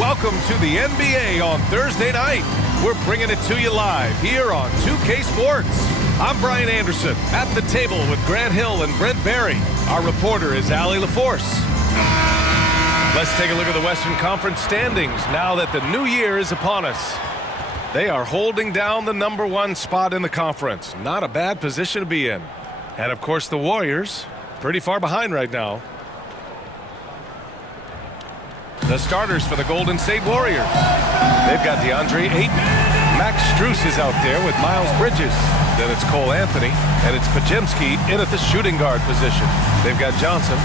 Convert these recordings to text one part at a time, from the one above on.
Welcome to the NBA on Thursday night. We're bringing it to you live here on 2K Sports. I'm Brian Anderson at the table with Grant Hill and Brent Barry. Our reporter is Allie LaForce. Let's take a look at the Western Conference standings now that the new year is upon us. They are holding down the #1 spot in the conference. Not a bad position to be in. And of course the Warriors, pretty far behind right now. The starters for the Golden State Warriors. They've got DeAndre Ayton. Max Strus is out there with Miles Bridges. Then it's Cole Anthony, and it's Podziemski in at the shooting guard position. They've got Johnson,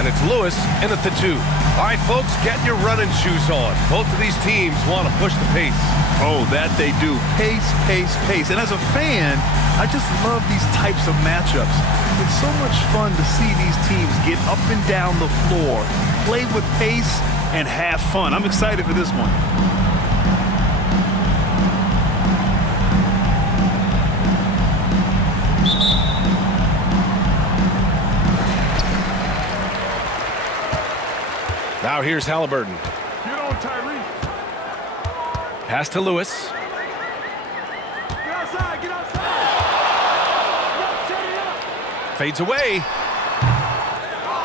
and it's Lewis in at the 2. All right, folks, get your running shoes on. Both of these teams want to push the pace. Oh, that they do. Pace, pace, pace. And as a fan, I just love these types of matchups. It's so much fun to see these teams get up and down the floor, play with pace, and have fun. I'm excited for this one. Now here's Halliburton. Get on, Tyrese. Pass to Lewis. Get outside, get outside. Fades away.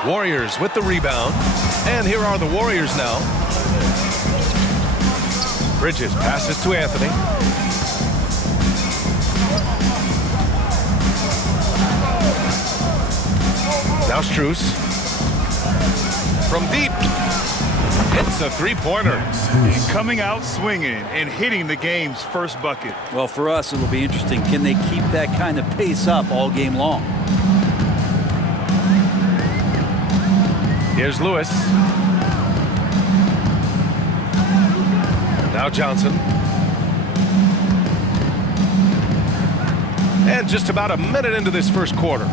Warriors with the rebound. And here are the Warriors now. Bridges passes to Anthony. Now Strus. From deep. Hits a three-pointer. Coming out swinging and hitting the game's first bucket. Well, for us, it'll be interesting. Can they keep that kind of pace up all game long? Here's Lewis. Now Johnson. And just about a minute into this first quarter.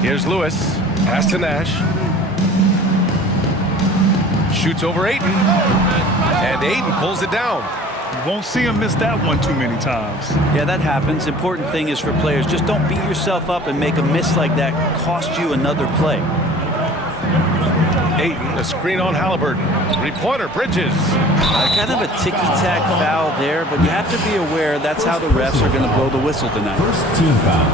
Here's Lewis. Pass to Nash. Shoots over Ayton. And Ayton pulls it down. You won't see him miss that one too many times. Yeah, that happens. Important thing is for players, just don't beat yourself up and make a miss like that cost you another play. Ayton, a screen on Halliburton. Three-pointer, Bridges. Kind of a ticky-tack foul there, but you have to be aware that's how the refs are going to blow the whistle tonight. First team foul.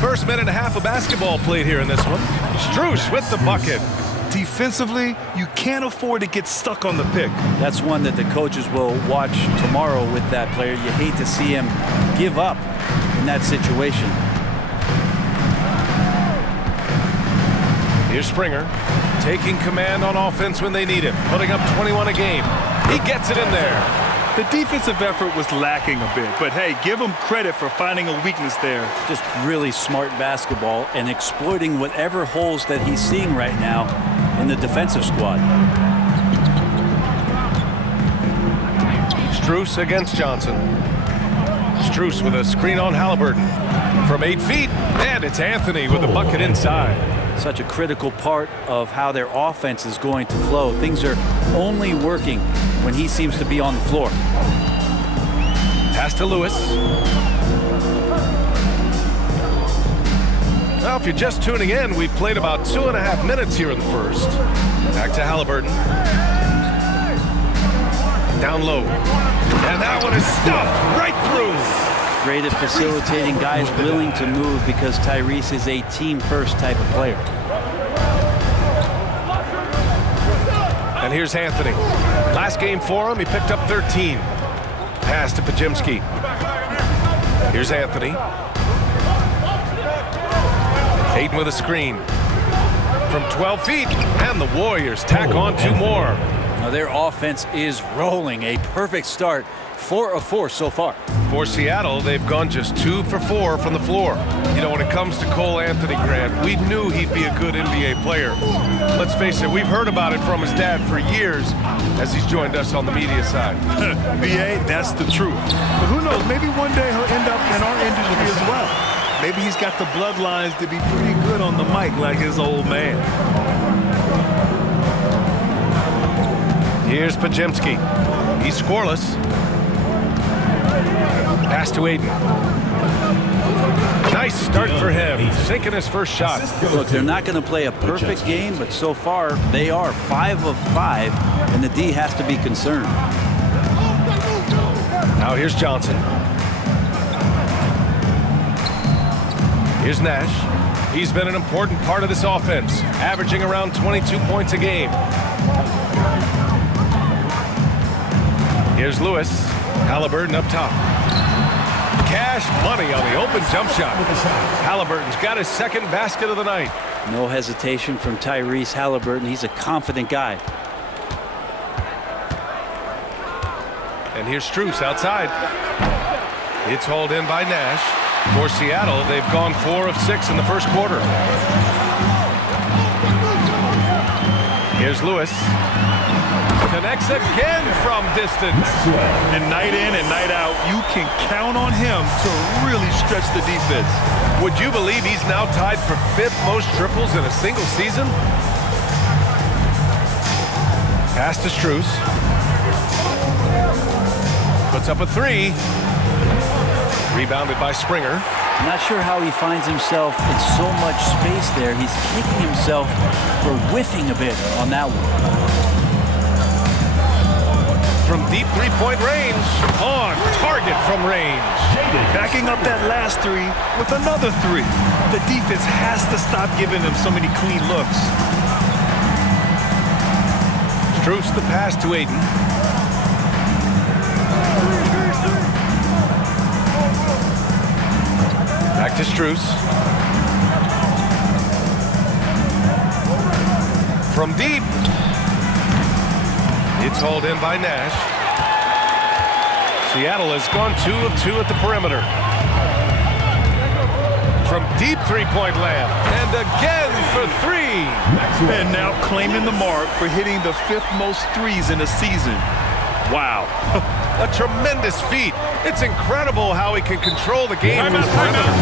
First minute and a half of basketball played here in this one. Strus with the bucket. Defensively, you can't afford to get stuck on the pick. That's one that the coaches will watch tomorrow with that player. You hate to see him give up in that situation. Here's Springer, taking command on offense when they need him, putting up 21 a game. He gets it in there. The defensive effort was lacking a bit, but hey, give him credit for finding a weakness there. Just really smart basketball and exploiting whatever holes that he's seeing right now in the defensive squad. Strus against Johnson. Strus with a screen on Halliburton. From 8 feet, and it's Anthony with the bucket inside. Such a critical part of how their offense is going to flow. Things are only working when he seems to be on the floor. Pass to Lewis. Well, if you're just tuning in, we've played about 2.5 minutes here in the first. Back to Halliburton. Down low. And that one is stuffed right through. Great at facilitating guys willing to move because Tyrese is a team-first type of player. And here's Anthony. Last game for him, he picked up 13. Pass to Podziemski. Here's Anthony. Ayton with a screen. From 12 feet, and the Warriors tack on 2 more. Now their offense is rolling. A perfect start. 4 of 4 so far. For Seattle, they've gone just 2 for 4 from the floor. You know, when it comes to Cole Anthony, Grant, we knew he'd be a good NBA player. Let's face it, we've heard about it from his dad for years as he's joined us on the media side. BA, that's the truth. But who knows, maybe one day he'll end up in our industry as well. Maybe he's got the bloodlines to be pretty good on the mic like his old man. Here's Podziemski. He's scoreless. Pass to Aiden. Nice start for him, sinking his first shot. Look, they're not going to play a perfect game, but so far they are 5 of 5, and the D has to be concerned. Now here's Johnson. Here's Nash. He's been an important part of this offense, averaging around 22 points a game. Here's Lewis. Halliburton up top. Cash money on the open jump shot. Halliburton's got his second basket of the night. No hesitation from Tyrese Halliburton. He's a confident guy. And here's Strus outside. It's hauled in by Nash. For Seattle, they've gone 4 of 6 in the first quarter. Here's Lewis. Connects again from distance. And night in and night out, you can count on him to really stretch the defense. Would you believe he's now tied for 5th most triples in a single season? Pass to Strus. Puts up a 3. Rebounded by Springer. I'm not sure how he finds himself in so much space there. He's kicking himself for whiffing a bit on that one. From deep three-point range, on target from range. Backing up that last 3 with another 3. The defense has to stop giving them so many clean looks. Strus the pass to Aiden. Back to Strus. From deep. It's hauled in by Nash. Seattle has gone 2 of 2 at the perimeter. From deep three-point land. And again for 3. And now claiming the mark for hitting the 5th most threes in a season. Wow. A tremendous feat. It's incredible how he can control the game from the perimeter.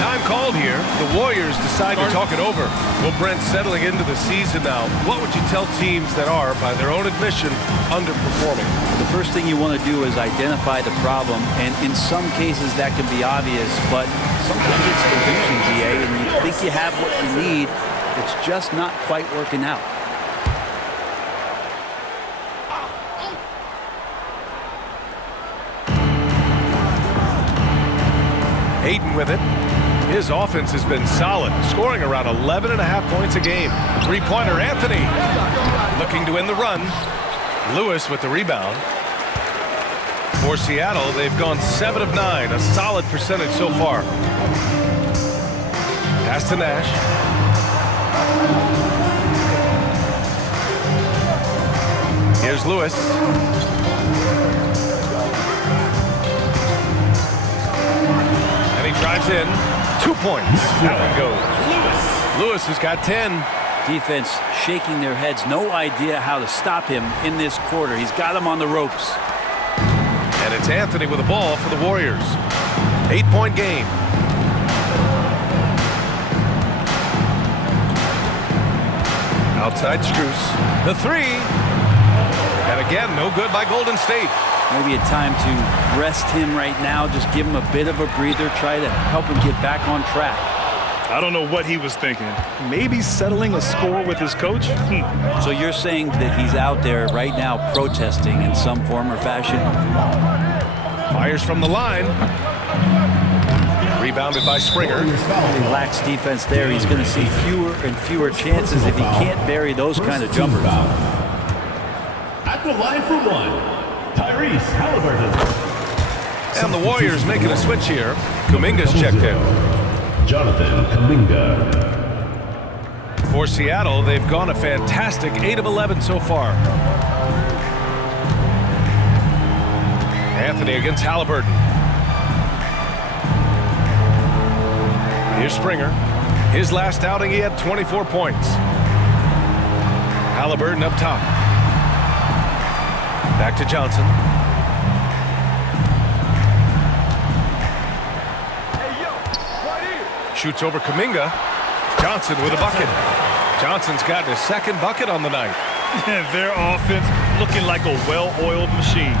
Time called here. The Warriors decide to talk it over. Well, Brent, settling into the season now, what would you tell teams that are, by their own admission, underperforming? The first thing you want to do is identify the problem, and in some cases that can be obvious, but sometimes it's confusing, BA, and you think you have what you need. It's just not quite working out. Aiden with it. His offense has been solid, scoring around 11.5 points a game. Three-pointer, Anthony. Looking to win the run. Lewis with the rebound. For Seattle, they've gone 7 of 9, a solid percentage so far. Pass to Nash. Here's Lewis. And he drives in. 2 points. That one goes. Lewis has got 10. Defense shaking their heads. No idea how to stop him in this quarter. He's got him on the ropes. And it's Anthony with the ball for the Warriors. 8-point game. Outside Strus. The 3. And again, no good by Golden State. Maybe a time to rest him right now. Just give him a bit of a breather. Try to help him get back on track. I don't know what he was thinking. Maybe settling a score with his coach? So you're saying that he's out there right now protesting in some form or fashion? Fires from the line. Rebounded by Springer. He lacks defense there. He's going to see fewer and fewer chances if he can't bury those kind of jumpers. At the line for 1. Tyrese Halliburton. And the Warriors making a switch here. Kuminga's checked in. Jonathan Kuminga. For Seattle, they've gone a fantastic 8 of 11 so far. Anthony against Halliburton. Here's Springer. His last outing, he had 24 points. Halliburton up top. Back to Johnson. Shoots over Kuminga. Johnson with a bucket. Johnson's got his second bucket on the night. Their offense looking like a well-oiled machine.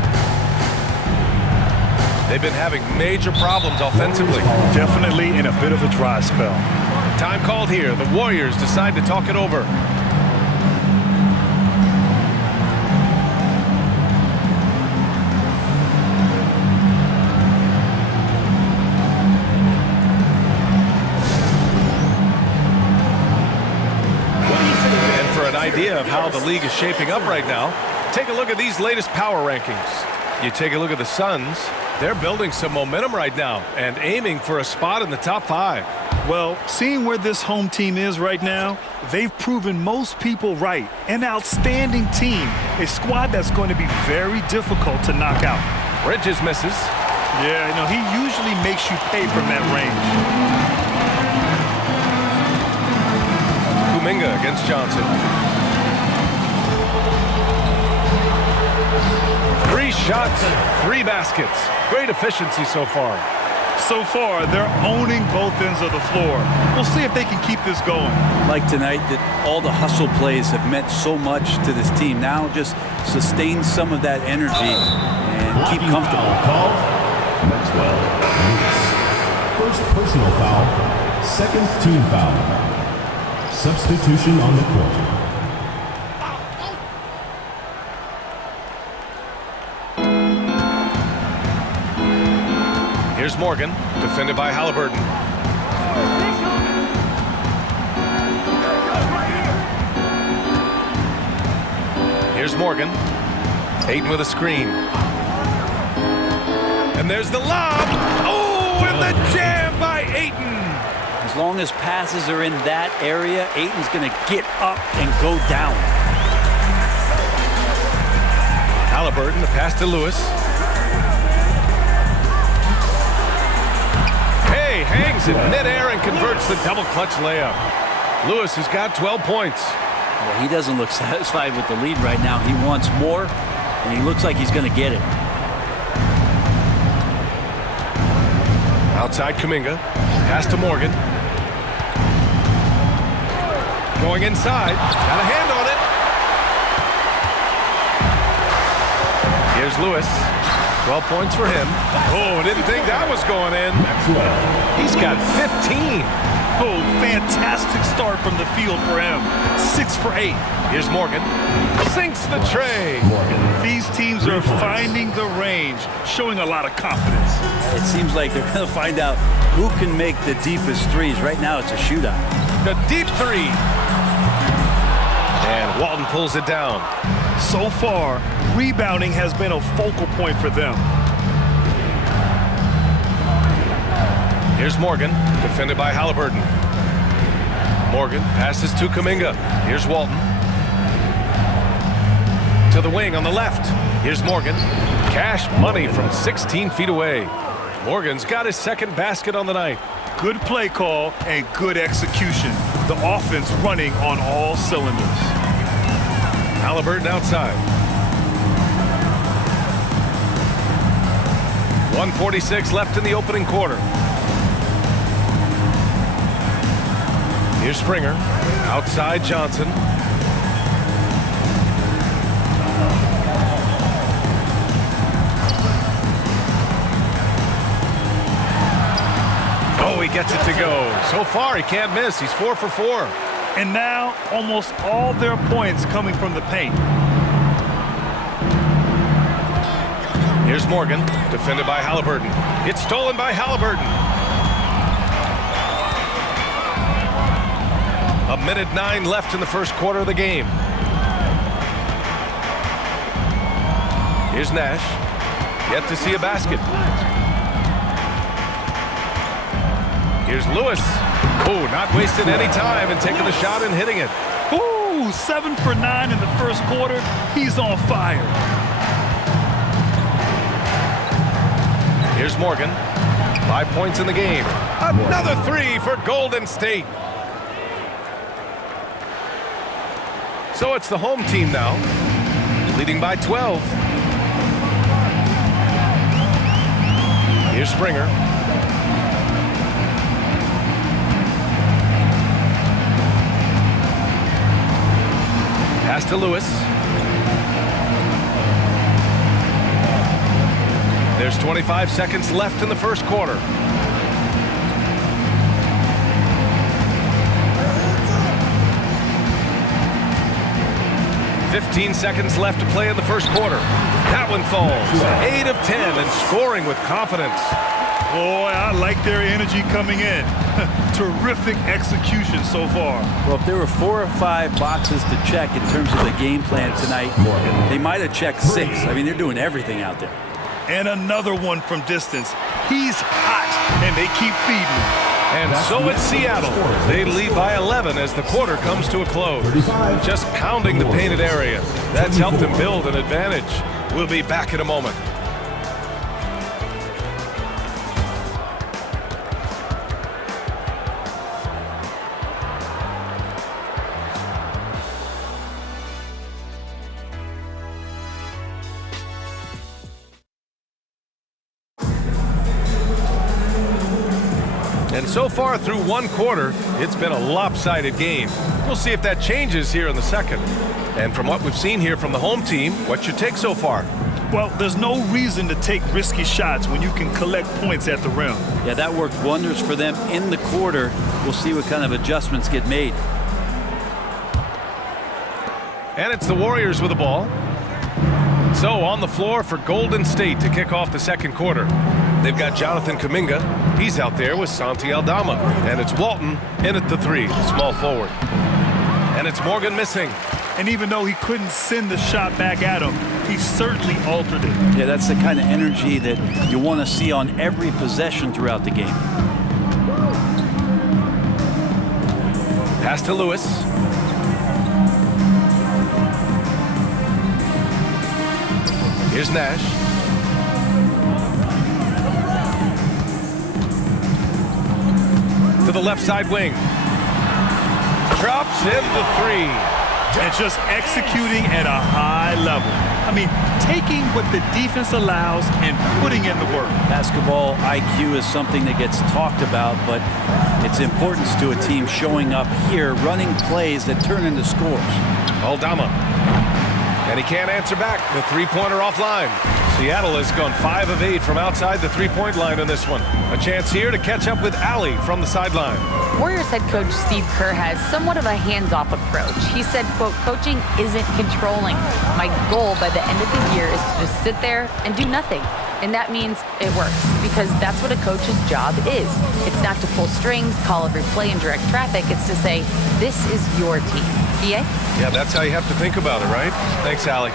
They've been having major problems offensively. Definitely in a bit of a dry spell. Time called here. The Warriors decide to talk it over. And for an idea of how the league is shaping up right now, take a look at these latest power rankings. You take a look at the Suns. They're building some momentum right now and aiming for a spot in the top 5. Well, seeing where this home team is right now, they've proven most people right. An outstanding team, a squad that's going to be very difficult to knock out. Bridges misses. Yeah, you know, he usually makes you pay from that range. Kuminga against Johnson. 3 shots, 3 baskets. Great efficiency so far. So far, they're owning both ends of the floor. We'll see if they can keep this going. Like tonight, that all the hustle plays have meant so much to this team. Now just sustain some of that energy and keep comfortable. Called Maxwell Lewis. First personal foul, second team foul. Substitution on the court. Here's Morgan, defended by Halliburton. Here's Morgan. Ayton with a screen. And there's the lob. Oh, and the jam by Ayton. As long as passes are in that area, Ayton's going to get up and go down. Halliburton, the pass to Lewis. Hangs in midair and converts the double clutch layup. Lewis has got 12 points. Well, he doesn't look satisfied with the lead right now. He wants more, and he looks like he's going to get it. Outside Kuminga. Pass to Morgan. Going inside. Got a hand on it. Here's Lewis. 12 points for him. Oh, didn't think that was going in. He's got 15. Oh, fantastic start from the field for him. 6 for 8. Here's Morgan. Sinks the tray. These teams are finding the range, showing a lot of confidence. It seems like they're going to find out who can make the deepest threes. Right now, it's a shootout. The deep 3. And Walton pulls it down. So far, rebounding has been a focal point for them. Here's Morgan, defended by Halliburton. Morgan passes to Kuminga. Here's Walton. To the wing on the left. Here's Morgan. Cash money from 16 feet away. Morgan's got his second basket on the night. Good play call and good execution. The offense running on all cylinders. Halliburton outside. 1:46 left in the opening quarter. Here's Springer. Outside Johnson. Oh, he gets it to go. So far, he can't miss. He's 4 for 4. And now, almost all their points coming from the paint. Here's Morgan, defended by Halliburton. It's stolen by Halliburton. 1:09 left in the first quarter of the game. Here's Nash. Yet to see a basket. Here's Lewis. Oh, not wasting any time and taking the shot and hitting it. Ooh, 7 for 9 in the first quarter. He's on fire. Here's Morgan. 5 points in the game. Another 3 for Golden State. So it's the home team now, leading by 12. Here's Springer. Pass to Lewis. There's There's 25 seconds left in the first quarter. "15 seconds left to play in the first quarter. That one falls. 8 of 10 and scoring with confidence. Boy, I like their energy coming in. Terrific execution so far. Well, if there were 4 or 5 boxes to check in terms of the game plan tonight, they might have checked 6. I mean, they're doing everything out there. And another one from distance. He's hot, and they keep feeding. And so it's Seattle. They lead by 11 as the quarter comes to a close. Just pounding the painted area. That's helped them build an advantage. We'll be back in a moment. And so far through one quarter, it's been a lopsided game. We'll see if that changes here in the second. And from what we've seen here from the home team, what's your take so far? Well, there's no reason to take risky shots when you can collect points at the rim. Yeah, that worked wonders for them in the quarter. We'll see what kind of adjustments get made. And it's the Warriors with the ball. So on the floor for Golden State to kick off the second quarter. They've got Jonathan Kuminga. He's out there with Santi Aldama. And it's Walton in at the 3, small forward. And it's Morgan missing. And even though he couldn't send the shot back at him, he certainly altered it. Yeah, that's the kind of energy that you want to see on every possession throughout the game. Pass to Lewis. Here's Nash. To the left side wing. Drops in the 3. And just executing at a high level. I mean, taking what the defense allows and putting in the work. Basketball IQ is something that gets talked about, but its importance to a team showing up here, running plays that turn into scores. Aldama. And he can't answer back. The three-pointer offline. Seattle has gone 5 of 8 from outside the three-point line in this one. A chance here to catch up with Allie from the sideline. Warriors head coach Steve Kerr has somewhat of a hands-off approach. He said, quote, "Coaching isn't controlling. My goal by the end of the year is to just sit there and do nothing." And that means it works, because that's what a coach's job is. It's not to pull strings, call every play, and direct traffic. It's to say, this is your team. BA? Yeah, that's how you have to think about it, right? Thanks, Allie.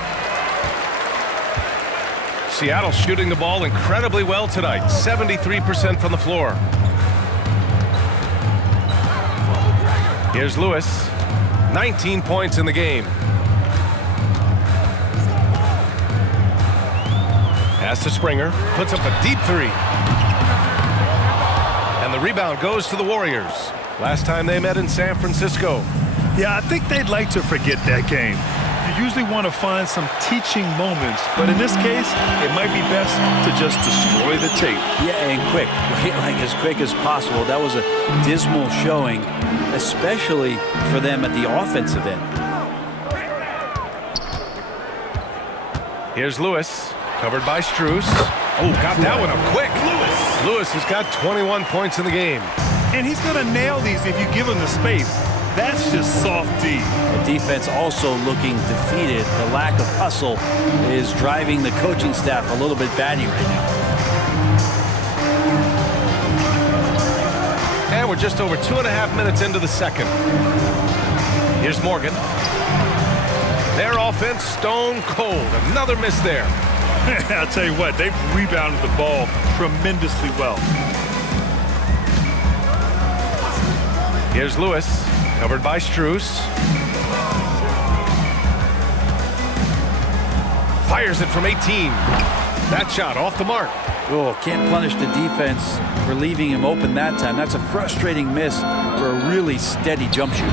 Seattle shooting the ball incredibly well tonight. 73% from the floor. Here's Lewis. 19 points in the game. Pass to Springer. Puts up a deep 3. And the rebound goes to the Warriors. Last time they met in San Francisco. Yeah, I think they'd like to forget that game. You usually want to find some teaching moments, but in this case, it might be best to just destroy the tape. Yeah, and quick, like as quick as possible. That was a dismal showing, especially for them at the offensive end. Here's Lewis, covered by Strus. Oh, got that one up quick. Lewis has got 21 points in the game. And he's going to nail these if you give him the space. That's just soft D. The defense also looking defeated. The lack of hustle is driving the coaching staff a little bit batty right now. And we're just over 2.5 minutes into the second. Here's Morgan. Their offense stone cold. Another miss there. I'll tell you what, they've rebounded the ball tremendously well. Here's Lewis, covered by Strus. Fires it from 18. That shot off the mark. Oh, can't punish the defense for leaving him open that time. That's a frustrating miss for a really steady jump shooter.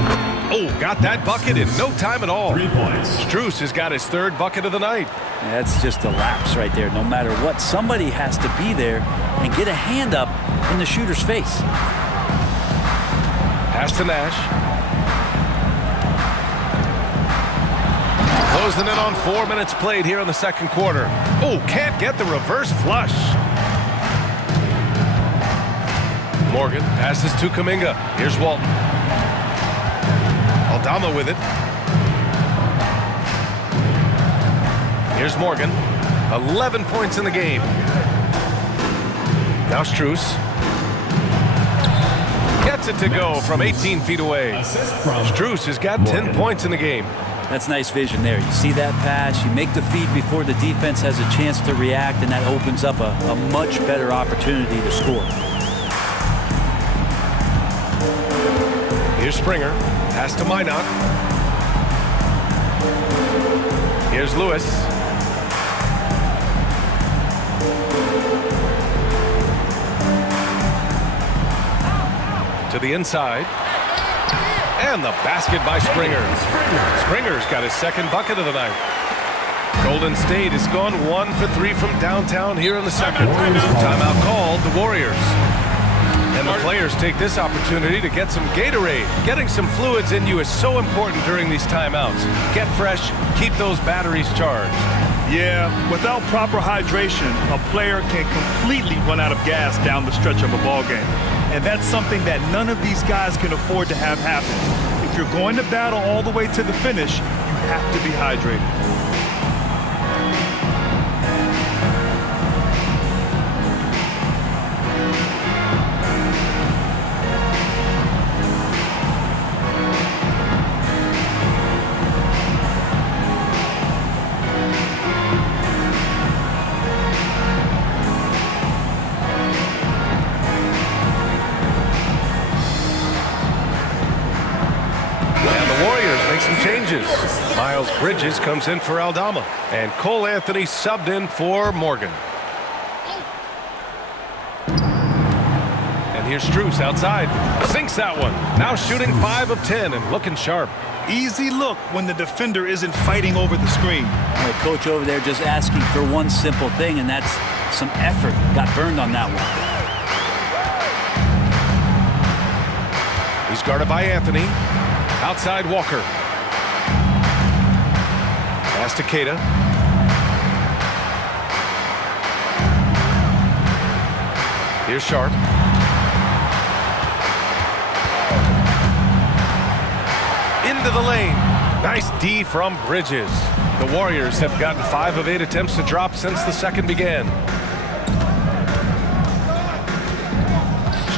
Oh, got that bucket in no time at all. 3 points. Strus has got his 3rd bucket of the night. That's just a lapse right there. No matter what, somebody has to be there and get a hand up in the shooter's face. Pass to Nash. Closing in on 4 minutes played here in the second quarter. Oh, can't get the reverse flush. Morgan passes to Kuminga. Here's Walton. Aldama with it. Here's Morgan. 11 points in the game. Now Strus. Gets it to go from 18 feet away. Strus has got 10 points in the game. That's nice vision there. You see that pass, you make the feed before the defense has a chance to react, and that opens up a much better opportunity to score. Here's Springer. Pass to Minot. Here's Lewis. To the inside. And the basket by Springer. Springer's got his second bucket of the night. Golden State has gone 1 for 3 from downtown here in the second. Timeout called the Warriors. And the players take this opportunity to get some Gatorade. Getting some fluids in you is so important during these timeouts. Get fresh, keep those batteries charged. Yeah, without proper hydration, a player can completely run out of gas down the stretch of a ball game. And that's something that none of these guys can afford to have happen. If you're going to battle all the way to the finish, you have to be hydrated. Miles Bridges comes in for Aldama, and Cole Anthony subbed in for Morgan. And here's Strus outside. Sinks that one. Now shooting 5 of 10 and looking sharp. Easy look when the defender isn't fighting over the screen. The coach over there just asking for one simple thing, and that's some effort. Got burned on that one. He's guarded by Anthony. Outside Walker. Pass to Keita. Here's Sharp. Into the lane. Nice D from Bridges. The Warriors have gotten 5 of 8 attempts to drop since the second began.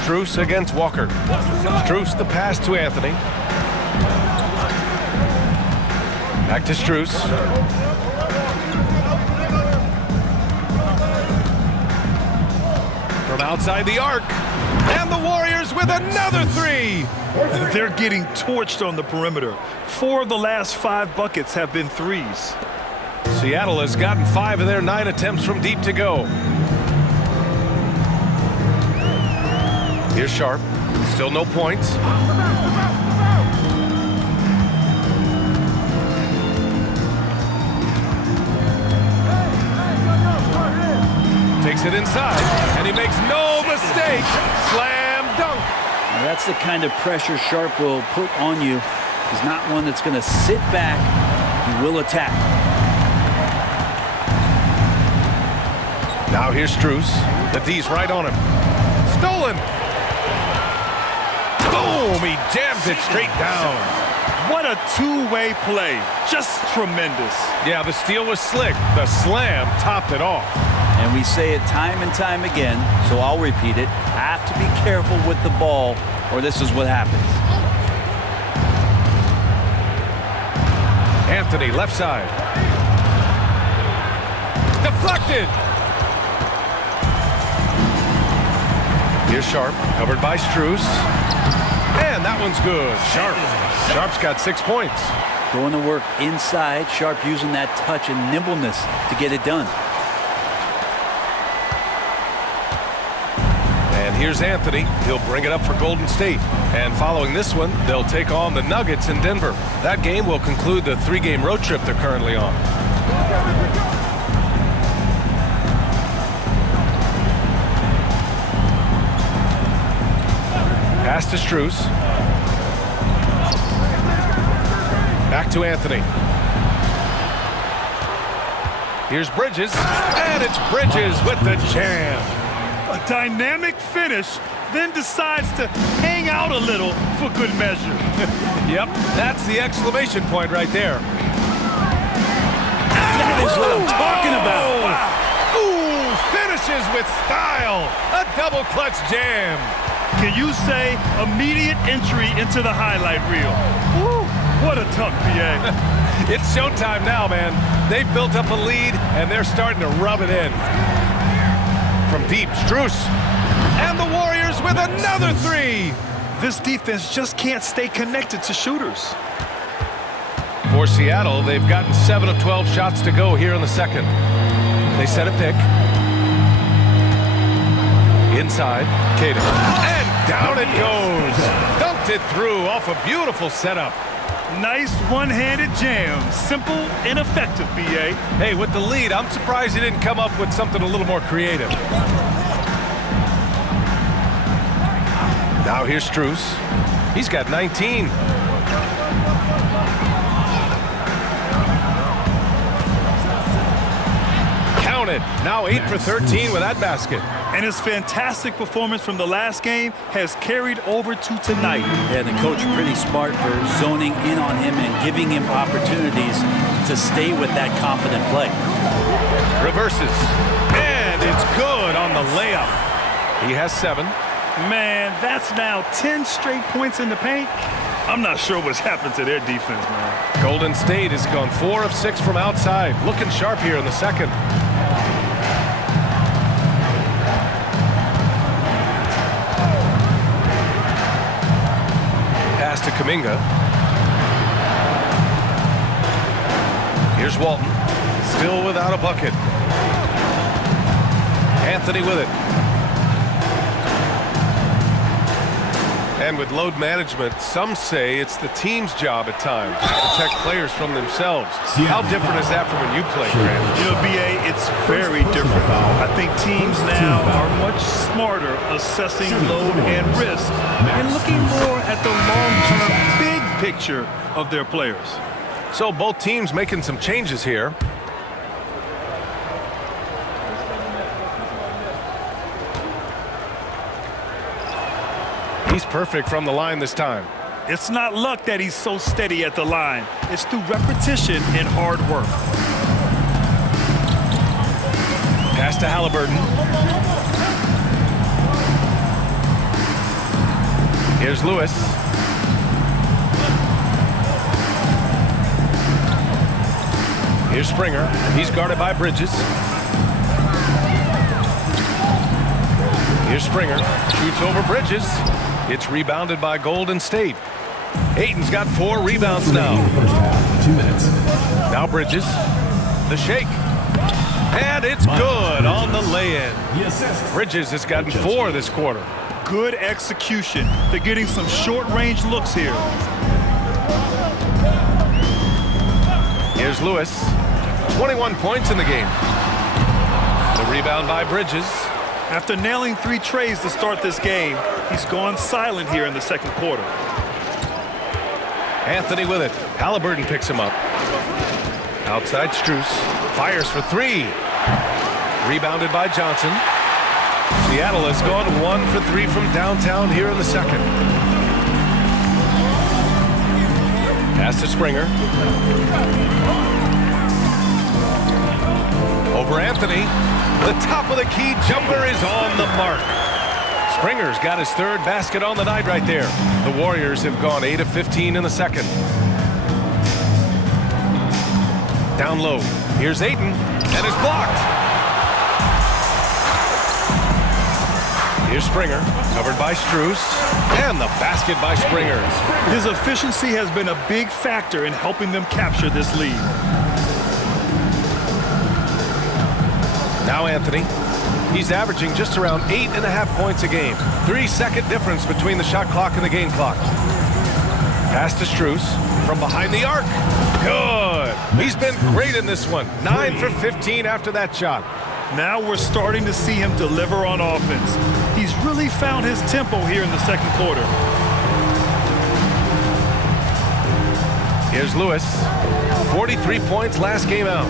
Strus against Walker. Strus the pass to Anthony. Back to Strus. From outside the arc. And the Warriors with another 3. They're getting torched on the perimeter. 4 of the last 5 buckets have been threes. Seattle has gotten 5 of their 9 attempts from deep to go. Here's Sharp. Still no points. Takes it inside, and he makes no mistake. Slam dunk. Now that's the kind of pressure Sharp will put on you. He's not one that's going to sit back. He will attack. Now here's Strus. The D's right on him. Stolen. Boom! He jams it straight down. What a two-way play. Just tremendous. Yeah, the steal was slick. The slam topped it off. And we say it time and time again, so I'll repeat it. Have to be careful with the ball, or this is what happens. Anthony, left side. Deflected. Here's Sharp, covered by Strus. And that one's good. Sharp. Sharp's got 6 points. Going to work inside. Sharp using that touch and nimbleness to get it done. And here's Anthony. He'll bring it up for Golden State. And following this one, they'll take on the Nuggets in Denver. That game will conclude the 3-game road trip they're currently on. Pass to Strus. Back to Anthony. Here's Bridges, and it's Bridges with the jam. A dynamic finish, then decides to hang out a little for good measure. Yep, that's the exclamation point right there. That is what I'm talking about. Wow. Ooh, finishes with style. A double clutch jam. Can you say immediate entry into the highlight reel? Woo, what a tuck, BA. It's showtime now, man. They've built up a lead, and they're starting to rub it in. From deep, Strus. And the Warriors with another three. This defense just can't stay connected to shooters. For Seattle, they've gotten 7 of 12 shots to go here in the second. They set a pick. Inside, Caden. And down it goes. Dunked it through off a beautiful setup. Nice one-handed jam. Simple and effective, BA. Hey, with the lead, I'm surprised he didn't come up with something a little more creative. Now here's Strus. He's got 19. Counted. Now 8 for 13 with that basket. And his fantastic performance from the last game has carried over to tonight. Yeah, the coach pretty smart for zoning in on him and giving him opportunities to stay with that confident play. Reverses. And it's good on the layup. He has 7. Man, that's now 10 straight points in the paint. I'm not sure what's happened to their defense, man. Golden State has gone 4 of 6 from outside. Looking sharp here in the second. Pass to Kuminga. Here's Walton. Still without a bucket. Anthony with it. And with load management, some say it's the team's job at times to protect players from themselves. How different is that from when you play, Grant? You know, BA, it's very different. I think teams now are much smarter assessing load and risk and looking more at the long-term big picture of their players. So both teams making some changes here. He's perfect from the line this time. It's not luck that he's so steady at the line. It's through repetition and hard work. Pass to Halliburton. Here's Lewis. Here's Springer. He's guarded by Bridges. Here's Springer. Shoots over Bridges. It's rebounded by Golden State. Ayton's got 4 rebounds now. First half, 2 minutes. Now Bridges. The shake. And it's good on the lay-in. The assist. Bridges has gotten 4 this quarter. Good execution. They're getting some short-range looks here. Here's Lewis. 21 points in the game. The rebound by Bridges. After nailing 3 trays to start this game, he's gone silent here in the second quarter. Anthony with it. Halliburton picks him up. Outside Strus. Fires for 3. Rebounded by Johnson. Seattle has gone 1 for 3 from downtown here in the second. Pass to Springer. Over Anthony. The top of the key jumper is on the mark. Springer's got his 3rd basket on the night right there. The Warriors have gone 8 of 15 in the second. Down low. Here's Ayton. And it's blocked. Here's Springer. Covered by Strus. And the basket by Springer. His efficiency has been a big factor in helping them capture this lead. Now Anthony. He's averaging just around 8.5 points a game. 3-second difference between the shot clock and the game clock. Pass to Strus from behind the arc. Good. He's been great in this one. 9 for 15 after that shot. Now we're starting to see him deliver on offense. He's really found his tempo here in the second quarter. Here's Lewis. 43 points last game out.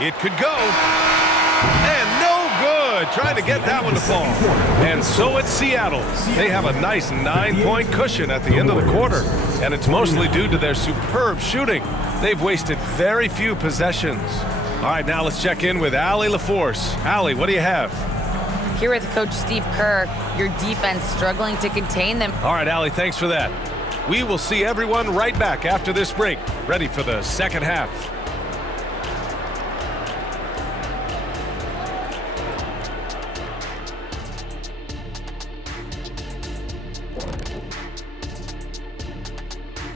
It could go. And no good. Trying to get that one to fall. And so it's Seattle. They have a nice 9-point cushion at the end of the quarter. And it's mostly due to their superb shooting. They've wasted very few possessions. All right, now let's check in with Allie LaForce. Allie, what do you have? Here with Coach Steve Kerr, your defense struggling to contain them. All right, Allie, thanks for that. We will see everyone right back after this break. Ready for the second half.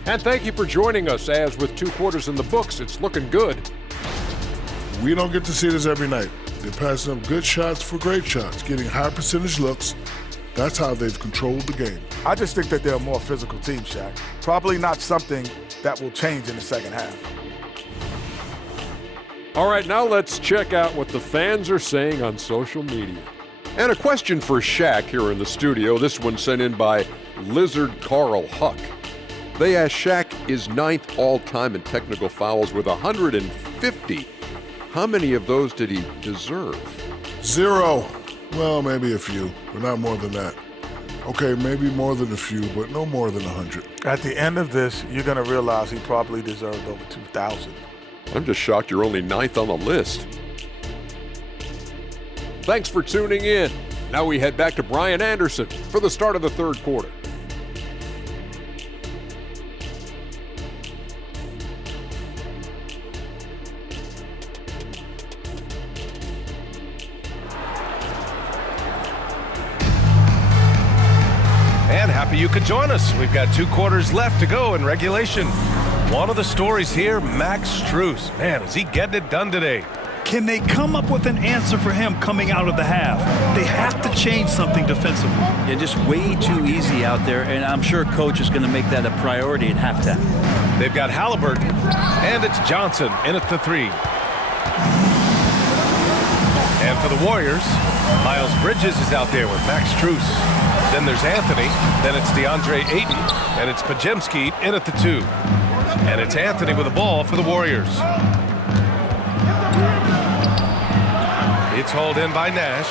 And thank you for joining us, as with 2 quarters in the books, it's looking good. We don't get to see this every night. They're passing up good shots for great shots, getting high percentage looks. That's how they've controlled the game. I just think that they're a more physical team, Shaq. Probably not something that will change in the second half. All right, now let's check out what the fans are saying on social media. And a question for Shaq here in the studio. This one sent in by Lizard Carl Huck. They asked, Shaq is 9th all-time in technical fouls with 150. How many of those did he deserve? 0. Well, maybe a few, but not more than that. Okay, maybe more than a few, but no more than 100. At the end of this, you're going to realize he probably deserved over 2,000. I'm just shocked you're only 9th on the list. Thanks for tuning in. Now we head back to Brian Anderson for the start of the third quarter. And happy you could join us. We've got 2 quarters left to go in regulation. One of the stories here, Max Strus. Man, is he getting it done today? Can they come up with an answer for him coming out of the half? They have to change something defensively. Yeah, just way too easy out there, and I'm sure Coach is going to make that a priority at halftime. They've got Halliburton, and it's Johnson in at the 3. And for the Warriors, Miles Bridges is out there with Max Strus. Then there's Anthony, then it's DeAndre Ayton, and it's Podziemski in at the 2. And it's Anthony with the ball for the Warriors. It's hauled in by Nash.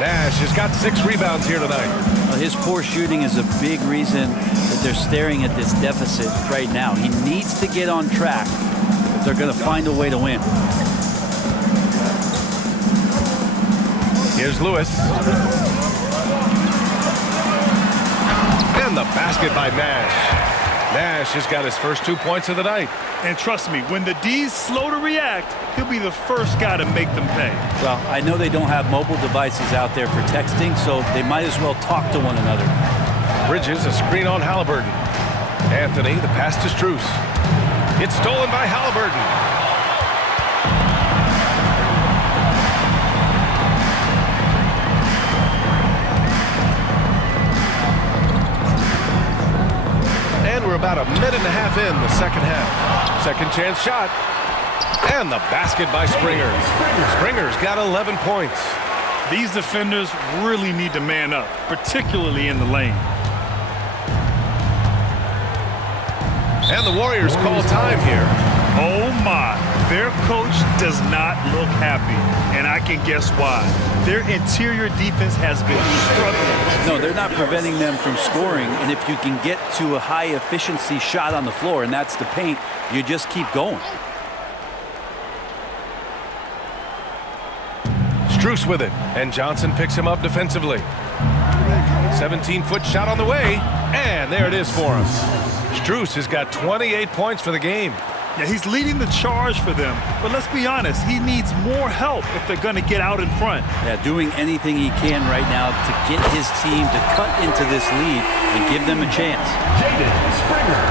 Nash has got 6 rebounds here tonight. Well, his poor shooting is a big reason that they're staring at this deficit right now. He needs to get on track if they're going to find a way to win. Here's Lewis. And the basket by Nash. Nash has got his first 2 points of the night. And trust me, when the D's slow to react, he'll be the first guy to make them pay. Well, I know they don't have mobile devices out there for texting, so they might as well talk to one another. Bridges, a screen on Halliburton. Anthony, the pass to Strus. It's stolen by Halliburton. And we're about a minute and a half in the second half. Second chance shot. And the basket by Springer. Springer's got 11 points. These defenders really need to man up, particularly in the lane. And the Warriors call time here. Oh my, their coach does not look happy, and I can guess why. Their interior defense has been struggling. No, they're not preventing them from scoring, and if you can get to a high efficiency shot on the floor, and that's the paint, you just keep going. Strus with it, and Johnson picks him up defensively. 17-foot shot on the way, and there it is for him. Strus has got 28 points for the game. Yeah, he's leading the charge for them, but let's be honest, he needs more help if they're going to get out in front. Yeah, doing anything he can right now to get his team to cut into this lead and give them a chance. Jaden Springer.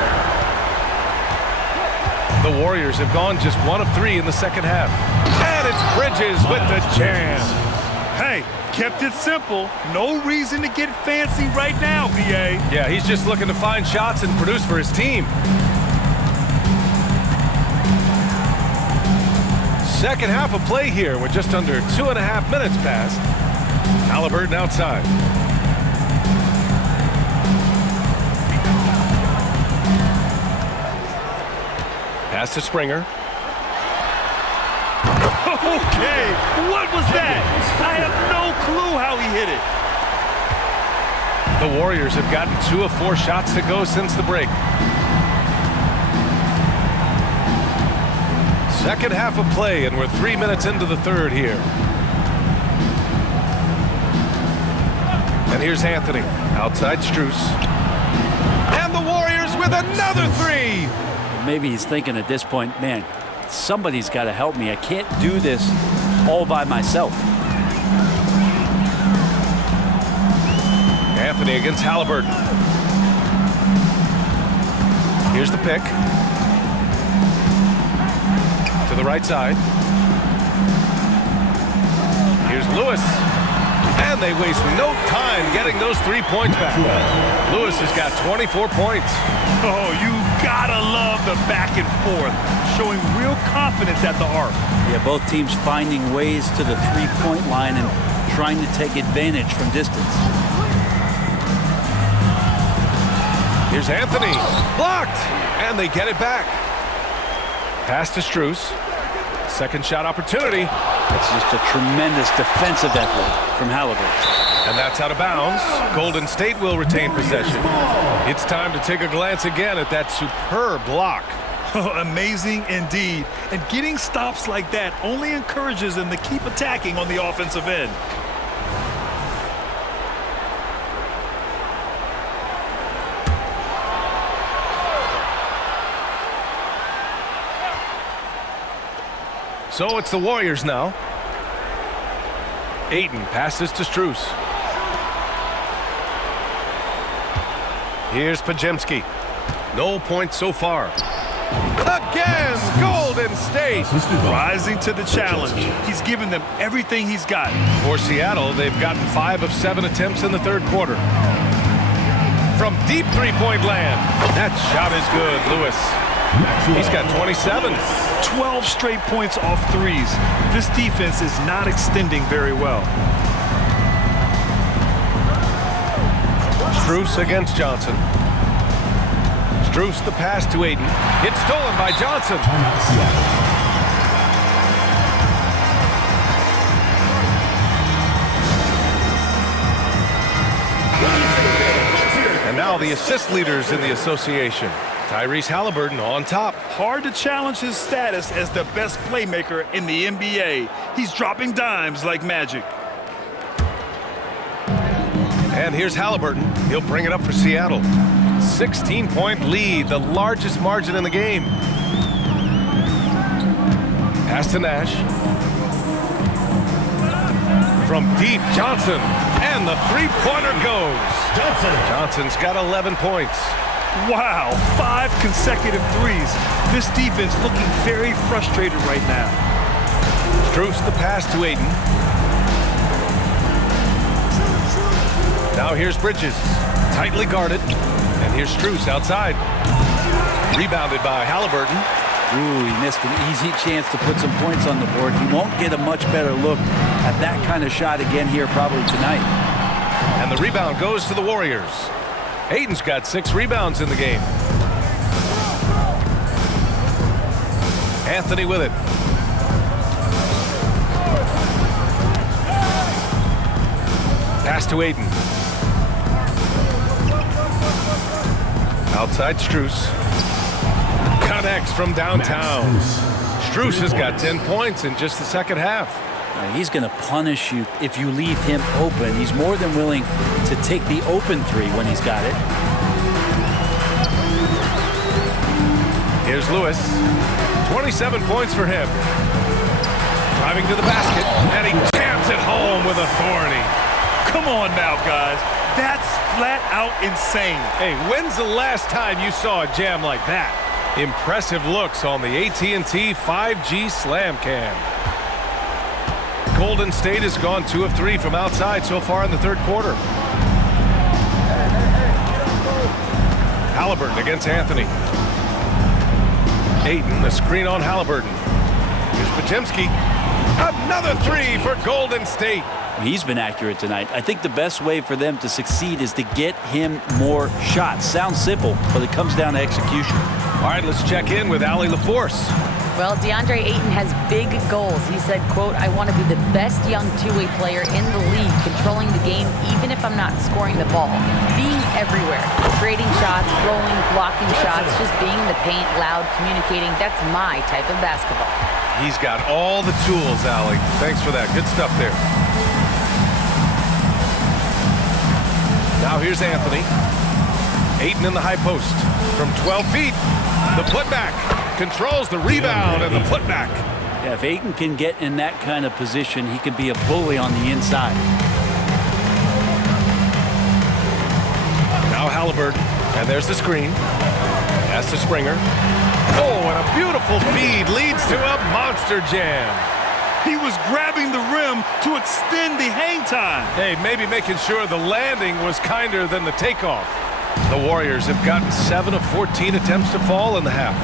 The Warriors have gone just 1 of 3 in the second half. And it's Bridges with the jam. Hey, kept it simple. No reason to get fancy right now, BA. Yeah, he's just looking to find shots and produce for his team. Second half of play here with just under 2.5 minutes passed. Halliburton outside. Pass to Springer. Okay, what was that? I have no clue how he hit it. The Warriors have gotten 2 of 4 shots to go since the break. Second half of play, and we're 3 minutes into the third here. And here's Anthony, outside Strus. And the Warriors with another 3! Maybe he's thinking at this point, man, somebody's got to help me. I can't do this all by myself. Anthony against Halliburton. Here's the pick. To the right side. Here's Lewis. And they waste no time getting those 3 points back. Lewis has got 24 points. Oh, you gotta love the back and forth, showing real confidence at the arc. Yeah, both teams finding ways to the three-point line and trying to take advantage from distance. Here's Anthony. Blocked. And they get it back. Pass to Strus. Second shot opportunity. That's just a tremendous defensive effort from Halliburton. And that's out of bounds. Golden State will retain possession. It's time to take a glance again at that superb block. Amazing indeed. And getting stops like that only encourages them to keep attacking on the offensive end. So it's the Warriors now. Ayton passes to Strus. Here's Podziemski. No points so far. Again, Golden State. Rising to the challenge. He's given them everything he's got. For Seattle, they've gotten 5 of 7 attempts in the third quarter. From deep three-point land. That shot is good, Lewis. He's got 27. 12 straight points off threes. This defense is not extending very well. Strus against Johnson. Strus the pass to Ayton. It's stolen by Johnson. And now the assist leaders in the association. Tyrese Halliburton on top. Hard to challenge his status as the best playmaker in the NBA. He's dropping dimes like magic. And here's Halliburton. He'll bring it up for Seattle. 16-point lead, the largest margin in the game. Pass to Nash. From deep, Johnson. And the three-pointer goes. Johnson's got 11 points. Wow, 5 consecutive threes. This defense looking very frustrated right now. Strus the pass to Ayton. Now here's Bridges, tightly guarded. And here's Strus outside. Rebounded by Halliburton. Ooh, he missed an easy chance to put some points on the board. He won't get a much better look at that kind of shot again here probably tonight. And the rebound goes to the Warriors. Ayton's got 6 rebounds in the game. Anthony with it. Pass to Ayton. Outside Strus. Connects from downtown. Strus has got 10 points in just the second half. He's going to punish you if you leave him open. He's more than willing to take the open three when he's got it. Here's Lewis. 27 points for him. Driving to the basket, and he jams it home with authority. Come on now, guys. That's flat out insane. Hey, when's the last time you saw a jam like that? Impressive looks on the AT&T 5G Slam Cam. Golden State has gone 2 of 3 from outside so far in the third quarter. Halliburton against Anthony. Ayton, the screen on Halliburton. Here's Podziemski. Another 3 for Golden State. He's been accurate tonight. I think the best way for them to succeed is to get him more shots. Sounds simple, but it comes down to execution. All right, let's check in with Allie LaForce. Well, DeAndre Ayton has big goals. He said, quote, "I want to be the best young two-way player in the league, controlling the game even if I'm not scoring the ball. Being everywhere, creating shots, rolling, blocking shots, just being in the paint, loud, communicating. That's my type of basketball." He's got all the tools, Allie. Thanks for that. Good stuff there. Now here's Anthony. Ayton in the high post from 12 feet. The putback. Controls the rebound and the putback. Yeah, if Ayton can get in that kind of position, he can be a bully on the inside. Now Halliburton, and there's the screen. Pass to Springer. Oh, and a beautiful feed leads to a monster jam. He was grabbing the rim to extend the hang time. Hey, maybe making sure the landing was kinder than the takeoff. The Warriors have gotten 7 of 14 attempts to fall in the half.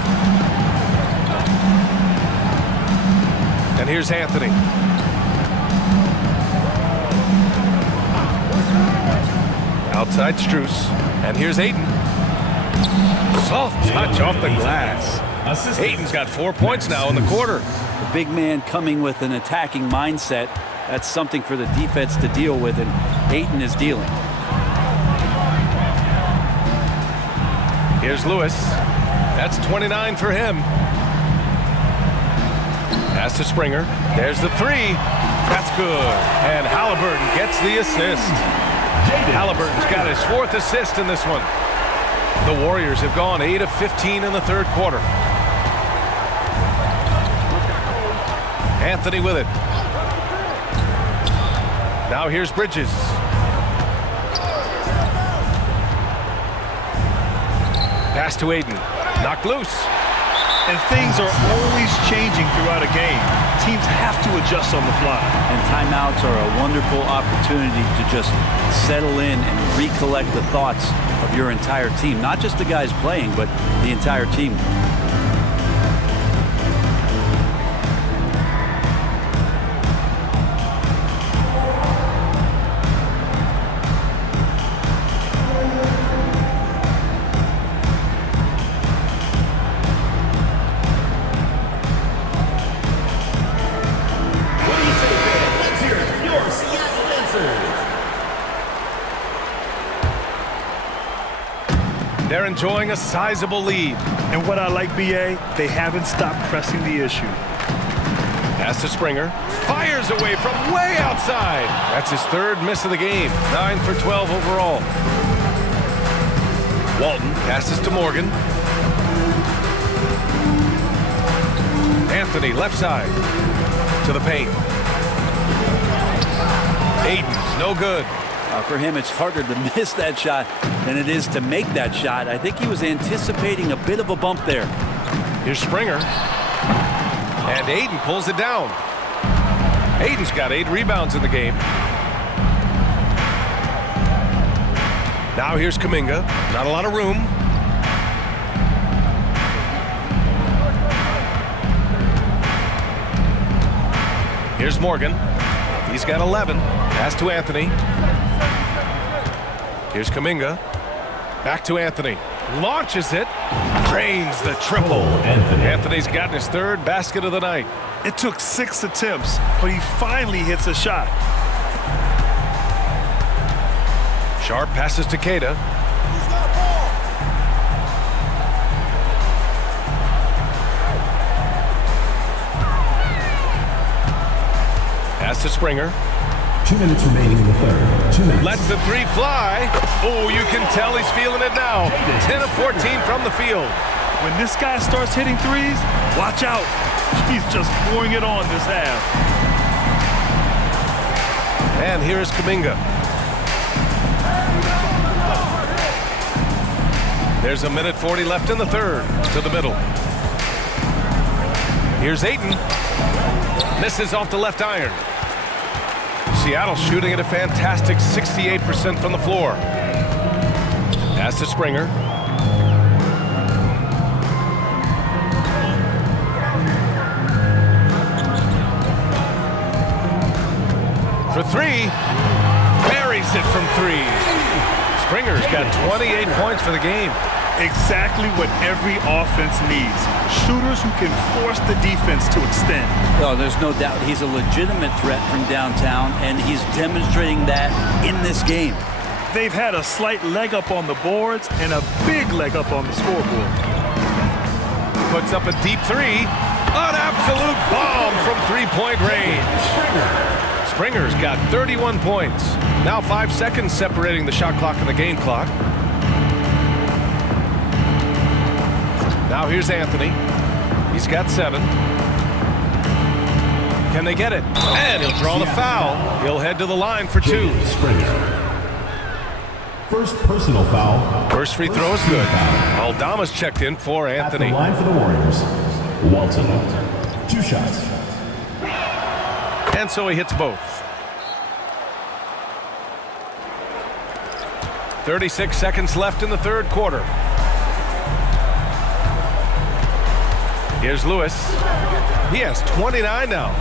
And here's Anthony. Outside Strus. And here's Ayton. Soft touch off the glass. Ayton's got 4 points now in the quarter. The big man coming with an attacking mindset. That's something for the defense to deal with, and Ayton is dealing. Here's Lewis. That's 29 for him. Pass to Springer. There's the three. That's good. And Halliburton gets the assist. Halliburton's got his 4th assist in this one. The Warriors have gone 8 of 15 in the third quarter. Anthony with it. Now here's Bridges. Pass to Ayton. Knocked loose. And things are always changing throughout a game. Teams have to adjust on the fly. And timeouts are a wonderful opportunity to just settle in and recollect the thoughts of your entire team. Not just the guys playing, but the entire team. They're enjoying a sizable lead. And what I like, BA, they haven't stopped pressing the issue. Pass to Springer. Fires away from way outside. That's his 3rd miss of the game. 9 for 12 overall. Walton passes to Morgan. Anthony left side to the paint. Ayton, no good. For him, it's harder to miss that shot than it is to make that shot. I think he was anticipating a bit of a bump there. Here's Springer. And Ayton pulls it down. Ayton's got 8 rebounds in the game. Now here's Kuminga. Not a lot of room. Here's Morgan. He's got 11. Pass to Anthony. Here's Kuminga. Back to Anthony. Launches it. Drains the triple. Anthony's gotten his 3rd basket of the night. It took 6 attempts, but he finally hits a shot. Sharp passes to Queta. Pass to Springer. 2 minutes remaining in the third. 2 minutes. Lets the three fly. Oh, you can tell he's feeling it now. 10 of 14 from the field. When this guy starts hitting threes, watch out. He's just pouring it on this half. And here's Kuminga. There's a minute 40 left in the third. To the middle. Here's Ayton. Misses off the left iron. Seattle shooting at a fantastic 68% from the floor. Pass to Springer. For 3. Buries it from 3. Springer's got 28 points for the game. Exactly what every offense needs. Shooters who can force the defense to extend. Well, there's no doubt he's a legitimate threat from downtown, and he's demonstrating that in this game. They've had a slight leg up on the boards and a big leg up on the scoreboard. Puts up a deep three. An absolute bomb from three-point range. Springer's got 31 points. Now 5 seconds separating the shot clock and the game clock. Now here's Anthony. He's got 7. Can they get it? And he'll draw the foul. He'll head to the line for 2. Springer. First personal foul. First free throw is good. Aldama's checked in for Anthony. At the line for the Warriors, Walton. 2 shots. And so he hits both. 36 seconds left in the third quarter. Here's Lewis. He has 29 now.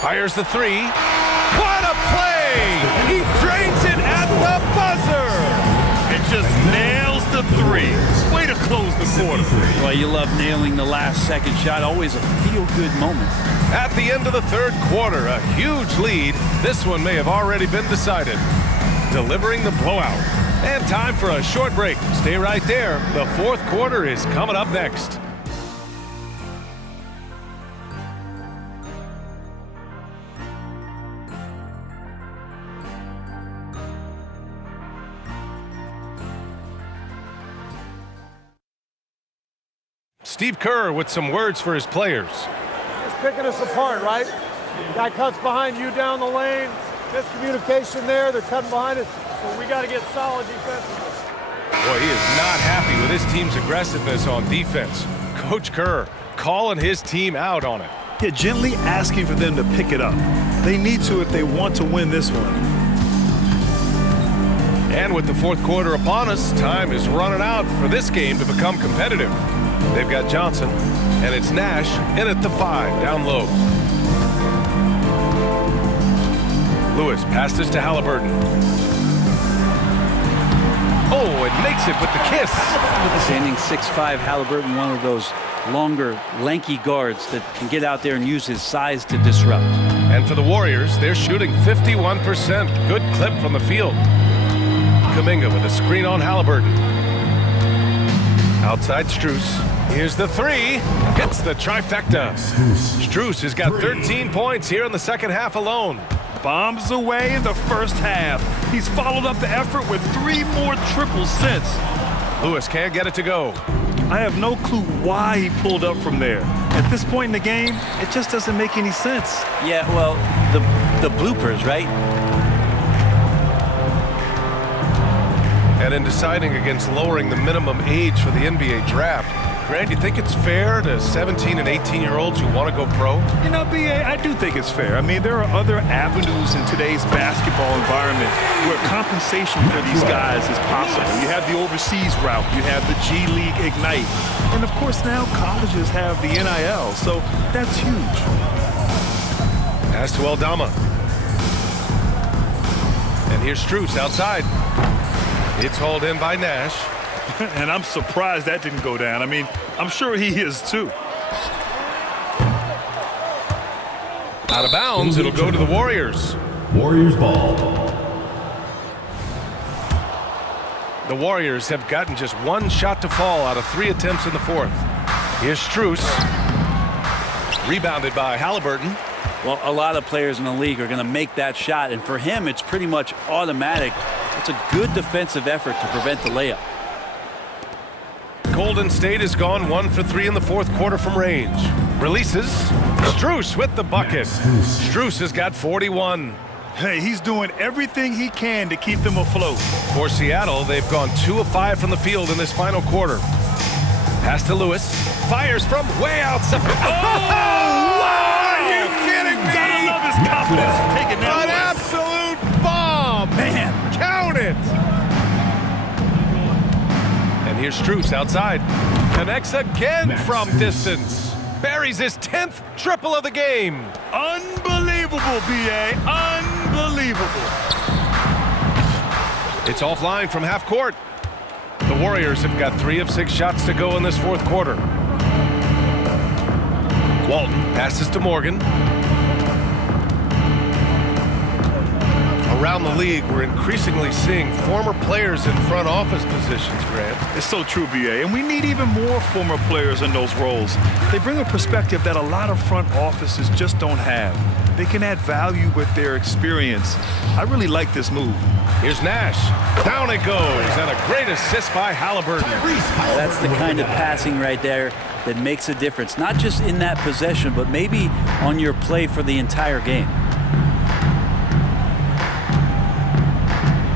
Fires the 3. What a play! He drains it at the buzzer! And just nails the 3. Way to close the quarter. Well, you love nailing the last second shot. Always a feel-good moment. At the end of the third quarter, a huge lead. This one may have already been decided. Delivering the blowout. And time for a short break. Stay right there. The fourth quarter is coming up next. Steve Kerr with some words for his players. It's picking us apart, right? Guy cuts behind you down the lane. Miscommunication there. They're cutting behind us. So we got to get solid defensively. Boy, he is not happy with his team's aggressiveness on defense. Coach Kerr calling his team out on it. Yeah, gently asking for them to pick it up. They need to if they want to win this one. And with the fourth quarter upon us, time is running out for this game to become competitive. They've got Johnson, and it's Nash in at the 5, down low. Lewis passes to Halliburton. Oh, it makes it with the kiss. Standing 6'5", Halliburton, one of those longer, lanky guards that can get out there and use his size to disrupt. And for the Warriors, they're shooting 51%. Good clip from the field. Kuminga with a screen on Halliburton. Outside Strus. Here's the 3. Hits the trifecta. Strus has got 13 points here in the second half alone. Bombs away in the first half. He's followed up the effort with 3 more triples since. Lewis can't get it to go. I have no clue why he pulled up from there. At this point in the game, it just doesn't make any sense. Yeah, well, the bloopers, right? And in deciding against lowering the minimum age for the NBA draft, Grant, you think it's fair to 17 and 18-year-olds who want to go pro? You know, B.A., I do think it's fair. I mean, there are other avenues in today's basketball environment where compensation for these guys is possible. You have the overseas route. You have the G League Ignite. And, of course, now colleges have the NIL, so that's huge. Pass to Aldama. And here's Strus outside. It's hauled in by Nash. And I'm surprised that didn't go down. I mean, I'm sure he is too. Out of bounds, it'll go to the Warriors. Warriors ball. The Warriors have gotten just 1 shot to fall out of 3 attempts in the fourth. Here's Strus. Rebounded by Halliburton. Well, a lot of players in the league are going to make that shot, and for him, it's pretty much automatic. It's a good defensive effort to prevent the layup. Golden State has gone 1 for 3 in the fourth quarter from range. Releases. Strus with the bucket. Strus has got 41. Hey, he's doing everything he can to keep them afloat. For Seattle, they've gone 2 of 5 from the field in this final quarter. Pass to Lewis. fires from way outside. Oh, wow! Are you kidding me? Gotta love his confidence taking that An one. absolute bomb! Man. Count it! And here's Strus outside. Connects again from distance. Buries his 10th triple of the game. Unbelievable, B.A. Unbelievable. It's offline from half court. The Warriors have got 3 of 6 shots to go in this fourth quarter. Walton passes to Morgan. Around the league, we're increasingly seeing former players in front office positions, Grant. It's so true, B.A., and we need even more former players in those roles. They bring a perspective that a lot of front offices just don't have. They can add value with their experience. I really like this move. Here's Nash. Down it goes, and a great assist by Halliburton. That's the kind of passing right there that makes a difference, not just in that possession, but maybe on your play for the entire game.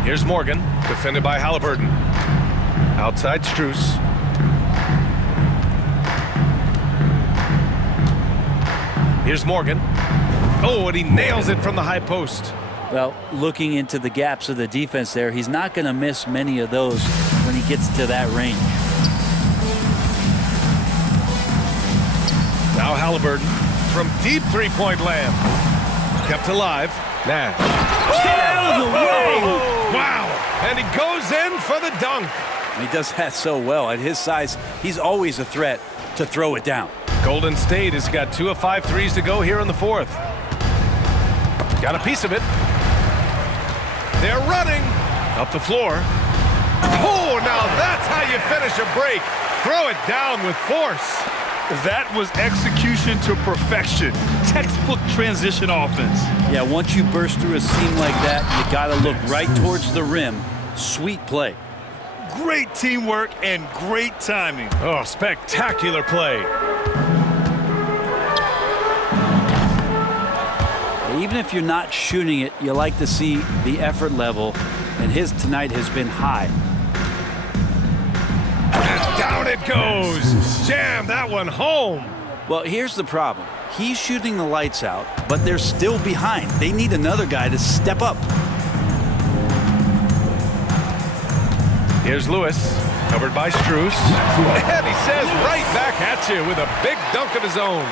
Here's Morgan, defended by Halliburton. Outside Strus. Here's Morgan. Oh, and he nails it from the high post. Well, looking into the gaps of the defense there, he's not going to miss many of those when he gets to that range. Now Halliburton from deep three-point land. Kept alive. Nash. Get out of the way! Wow! And he goes in for the dunk. He does that so well. At his size, he's always a threat to throw it down. Golden State has got 2 of 5 threes to go here in the fourth. Got a piece of it. They're running up the floor. Oh, now that's how you finish a break. Throw it down with force. That was execution to perfection. Textbook transition offense. Yeah, once you burst through a seam like that, you got to look right towards the rim. Sweet play. Great teamwork and great timing. Oh, spectacular play. Even if you're not shooting it, you like to see the effort level, and his tonight has been high. And down it goes. Jam that one home. Well, here's the problem. He's shooting the lights out, but they're still behind. They need another guy to step up. Here's Lewis, covered by Strus. And he says right back at you with a big dunk of his own.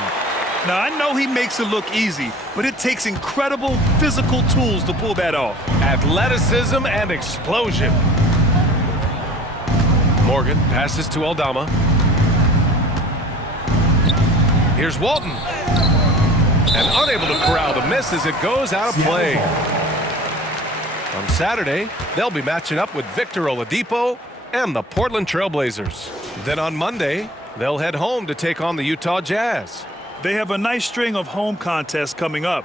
Now, I know he makes it look easy, but it takes incredible physical tools to pull that off. Athleticism and explosion. Morgan passes to Aldama. Here's Walton. And unable to corral the miss as it goes out of play. On Saturday, they'll be matching up with Victor Oladipo and the Portland Trail Blazers. Then on Monday, they'll head home to take on the Utah Jazz. They have a nice string of home contests coming up.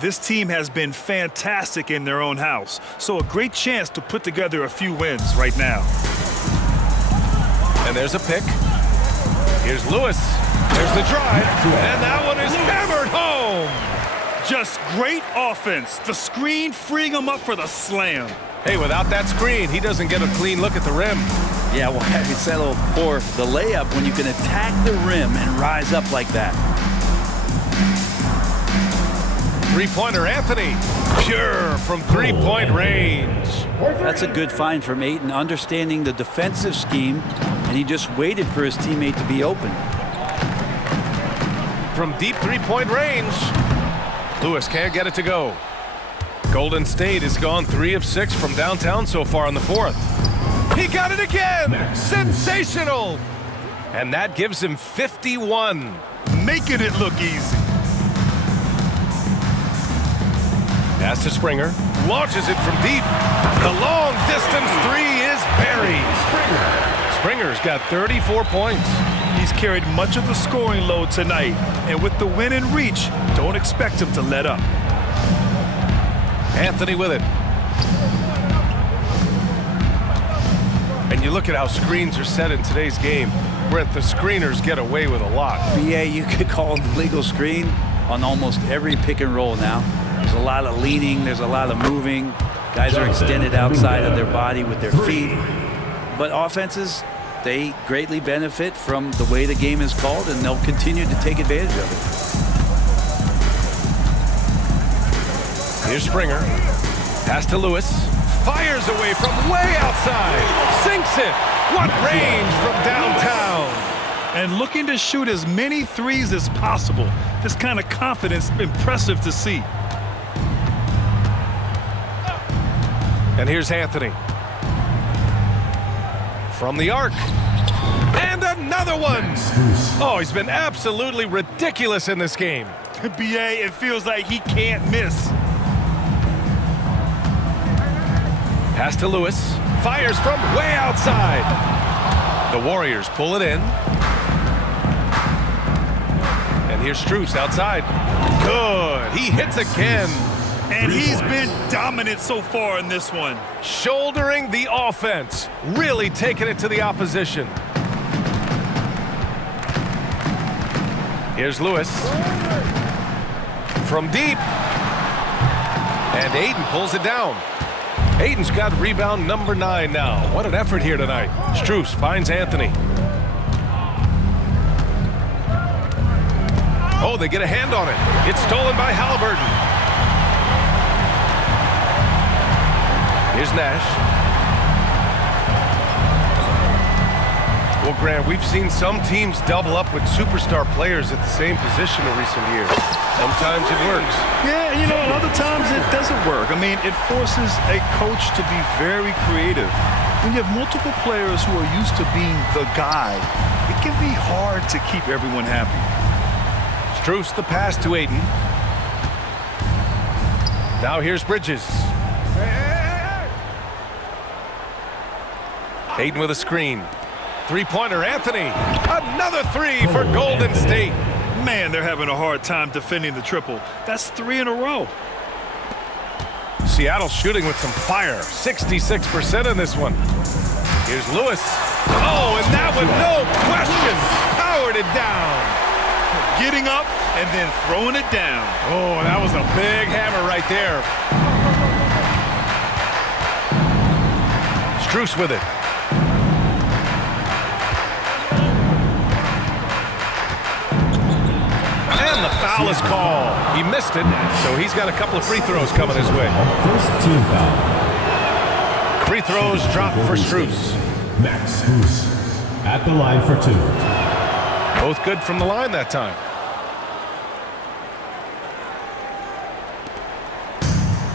This team has been fantastic in their own house, so a great chance to put together a few wins right now. And there's a pick. Here's Lewis. There's the drive. And that one is hammered home. Just great offense. The screen freeing him up for the slam. Hey, without that screen, he doesn't get a clean look at the rim. Yeah, well, we settle for the layup when you can attack the rim and rise up like that. Three-pointer Anthony. Pure from three-point range. That's a good find from Ayton, understanding the defensive scheme, and he just waited for his teammate to be open. From deep three-point range, Lewis can't get it to go. Golden State has gone 3 of 6 from downtown so far in the fourth. He got it again! Sensational! And that gives him 51. Making it look easy. Pass to Springer. Launches it from deep. The long distance three is buried. Springer's got 34 points. He's carried much of the scoring load tonight, and with the win in reach, don't expect him to let up. Anthony with it. And you look at how screens are set in today's game. Brent, the screeners get away with a lot. BA, you could call an illegal screen on almost every pick and roll now. There's a lot of leaning, there's a lot of moving. Guys are extended outside of their body with their feet. But offenses, they greatly benefit from the way the game is called, and they'll continue to take advantage of it. Here's Springer. Pass to Lewis. Fires away from way outside. Sinks it. What range from downtown. And looking to shoot as many threes as possible. This kind of confidence, impressive to see. And here's Anthony. From the arc. And another one. Oh, he's been absolutely ridiculous in this game. BA, it feels like he can't miss. Pass to Lewis. Fires from way outside. The Warriors pull it in. And here's Strus outside. Good. He hits again. And he's been dominant so far in this one. Shouldering the offense. Really taking it to the opposition. Here's Lewis. From deep. And Ayton pulls it down. Ayton's got rebound number 9 now. What an effort here tonight. Strus finds Anthony. Oh, they get a hand on it. It's stolen by Halliburton. Here's Nash. Well, Grant, we've seen some teams double up with superstar players at the same position in recent years. Sometimes it works. Yeah, you know, other times it doesn't work. I mean, it forces a coach to be very creative. When you have multiple players who are used to being the guy, it can be hard to keep everyone happy. Strus the pass to Ayton. Now here's Bridges. Ayton with a screen. Three-pointer, Anthony. Another three for Golden State. Man, they're having a hard time defending the triple. That's 3 in a row. Seattle shooting with some fire. 66% in this one. Here's Lewis. Oh, and that one, no question, powered it down. Getting up and then throwing it down. Oh, that was a big hammer right there. Strus with it. And the foul is called. He missed it, so he's got a couple of free throws coming his way. First team foul. Free throws dropped for Strus. Max Strus at the line for 2. Both good from the line that time.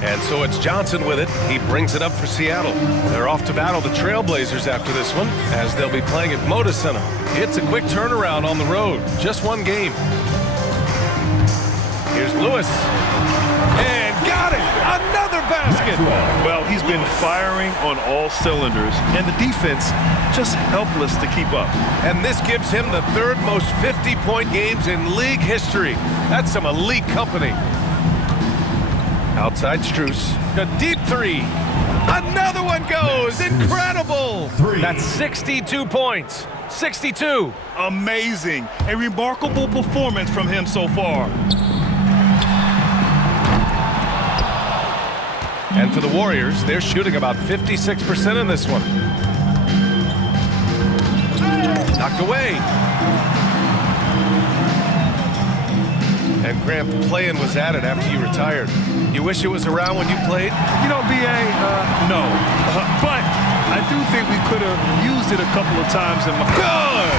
And so it's Johnson with it. He brings it up for Seattle. They're off to battle the Trailblazers after this one, as they'll be playing at Moda Center. It's a quick turnaround on the road. Just one game. Here's Lewis. And got it! Another basket! Well, he's been firing on all cylinders, and the defense just helpless to keep up. And this gives him the 3rd most 50-point games in league history. That's some elite company. Outside Strus. A deep 3. Another one goes! Incredible! That's 62 points. 62. Amazing. A remarkable performance from him so far. And for the Warriors, they're shooting about 56% in this one. Knocked away. And Grant, the play-in was added after you retired. You wish it was around when you played? You know, BA, no. But I do think we could have used it a couple of times in my... Good!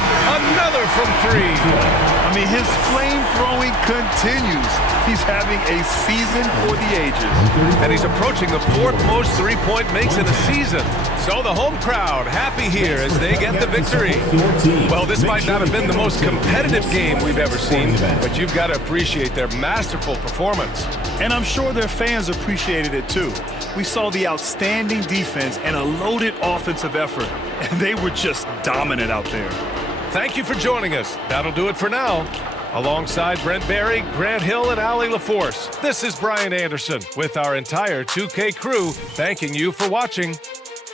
Another from 3. I mean, his flame throwing continues. He's having a season for the ages. And he's approaching the 4th most three-point makes in a season. So the home crowd happy here as they get the victory. Well, this might not have been the most competitive game we've ever seen, but you've got to appreciate their masterful performance. And I'm sure their fans appreciated it too. We saw the outstanding defense and a loaded offensive effort, and they were just dominant out there. Thank you for joining us. That'll do it for now. Alongside Brent Barry, Grant Hill, and Allie LaForce, this is Brian Anderson with our entire 2K crew thanking you for watching.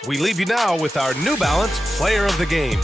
We leave you now with our New Balance Player of the Game.